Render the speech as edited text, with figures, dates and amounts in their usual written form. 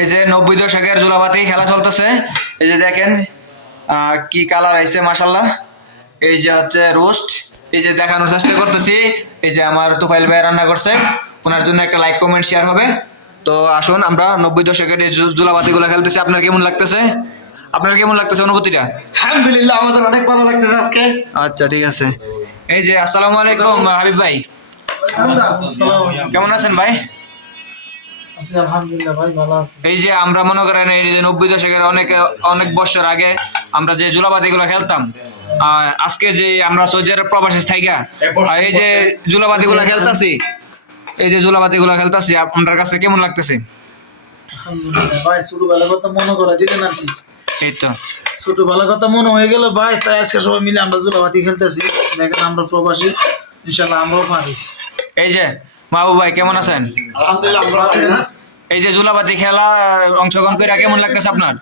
এই যে 90 দশকের জুলাবাতি খেলা চলতেছে। এই যে দেখেন কি কালার আইছে মাশাআল্লাহ। এই যে হচ্ছে রোস্ট, এই যে দেখানোর চেষ্টা করতেছি। এই যে আমার তুফাইল ভাই রান্না করছে, ওনার জন্য একটা লাইক কমেন্ট শেয়ার হবে। তো আসুন আমরা 90 দশকের এই জুলাবাতি গুলা খেলতেছি। আপনার কেমন লাগতেছে? আপনার কেমন লাগতেছে অনুভূতিটা? আলহামদুলিল্লাহ, আমাদের অনেক ভালো লাগতেছে আজকে। আচ্ছা ঠিক আছে। এই যে আসসালামু আলাইকুম হাবিব ভাই, কেমন আছেন ভাই? আলহামদুলিল্লাহ ভাই, ভালো আছে। এই যে আমরা মনে করেন এই যে 90 দশকের অনেক অনেক বছর আগে আমরা যে জুলাবাতি গুলো খেলতাম, আজকে যে আমরা সৌদি আরব প্রবাসী থাইকা এই যে জুলাবাতি গুলো খেলতাছি, এই যে জুলাবাতি গুলো খেলতাছি, আপনার কাছে কেমন লাগতেছে? আলহামদুলিল্লাহ ভাই, ছোটবেলার কথা মনে করে দিলেন আর কি। এই তো ছোটবেলার কথা মনে হয়ে গেল ভাই, তাই আজকে সবাই মিলে আমরা জুলাবাতি খেলতেছি। দেখেন আমরা প্রবাসী, ইনশাল্লাহ আমরাও পারি। এই যে মাহবুব ভাই কেমন আছেন? আলহামদুলিল্লাহ আমরা এই যে জুলাবাতি খেলা অংশগ্রহণ করে কেমন লাগতেছে আপনার?